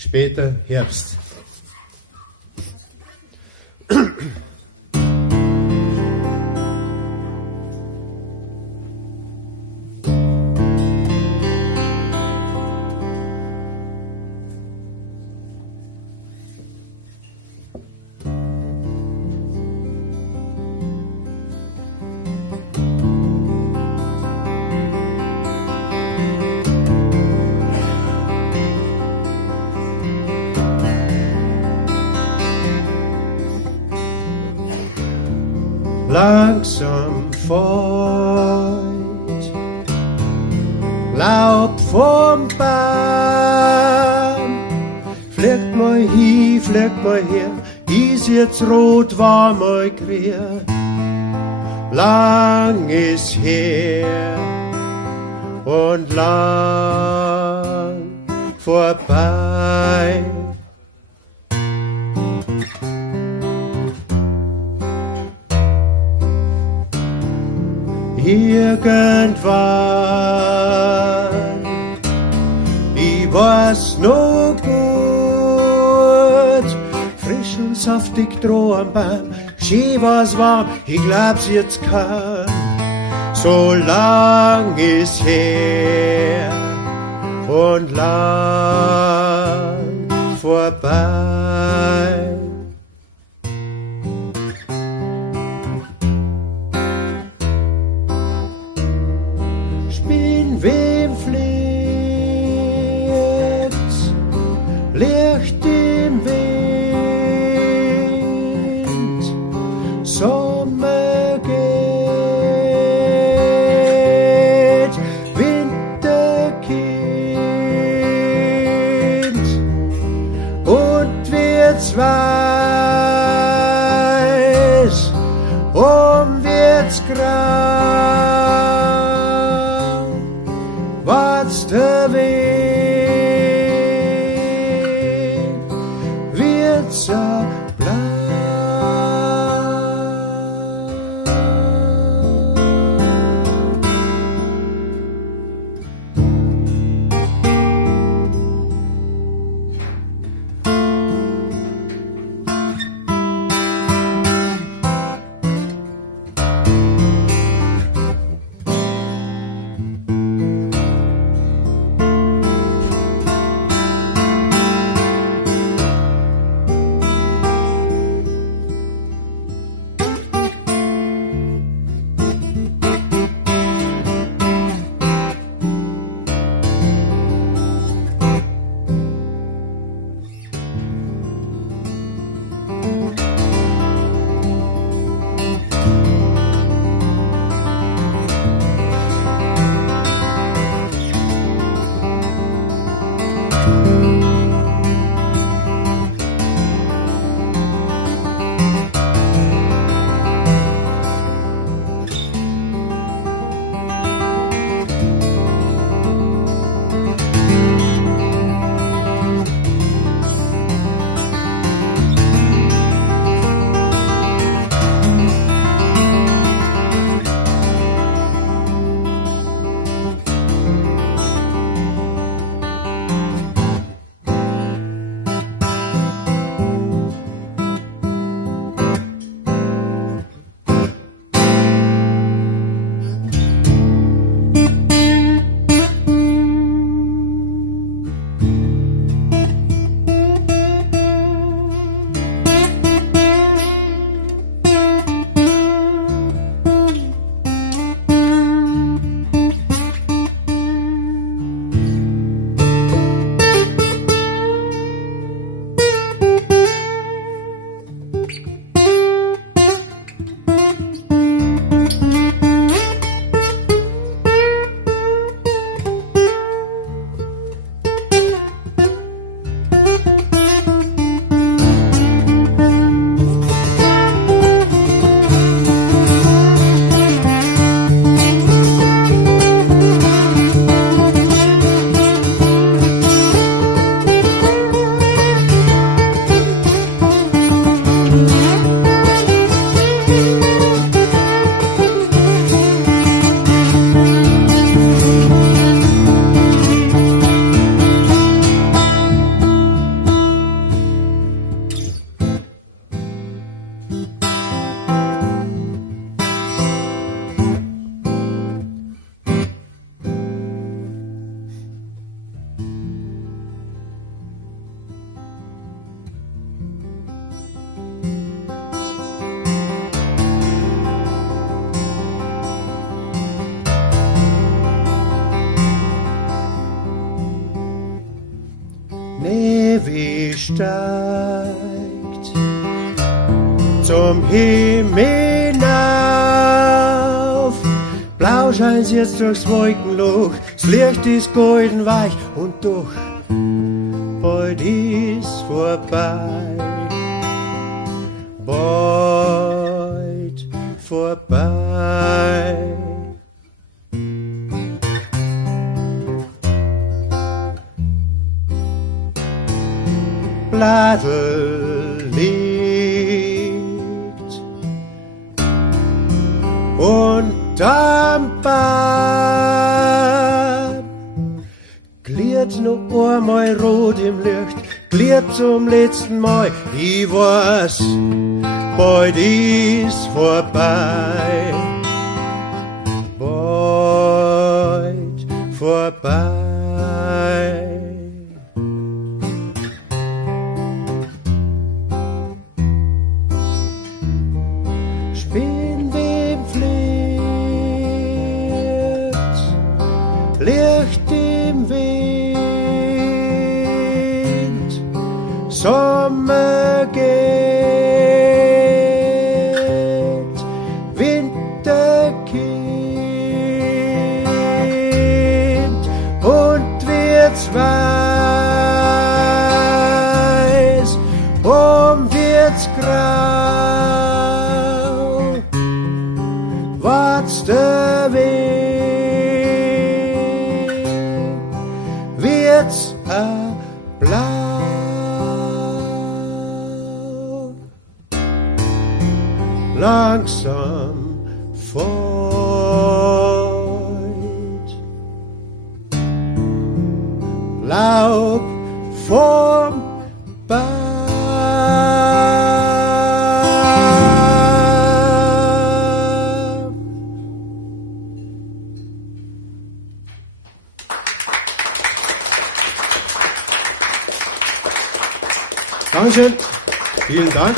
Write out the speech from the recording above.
später Herbst. Langsam fort, Laub vom Baum, fliegt mal hin, fliegt mal her, ist jetzt rot, war mal grün. Lang ist her und lang vorbei. Irgendwann, ich war's noch gut, frisch und saftig droh am Baum, schön war's warm, ich glaub's jetzt kann. So lang ist her und lang vorbei. Wem fliegt's, Licht im Wind, Sommer geht, Winterkind, und wir zwei Nevi steigt zum Himmel hinauf. Blau scheint's jetzt durchs Wolkenloch, das Licht ist golden weich und doch bald ist vorbei. Bald vorbei. Blattl liegt unterm Baum, gliert noch einmal rot im Licht, gliert zum letzten Mal, ich weiß, bald ist vorbei, bald vorbei. Spinnweb fliegt, Licht im Wind, Sommer geht, Winter kommt und wird's weiß, wird's grau. What's der Weg? Wird's blau? Langsam fort. Laub vom Baum. Dankeschön. Vielen Dank.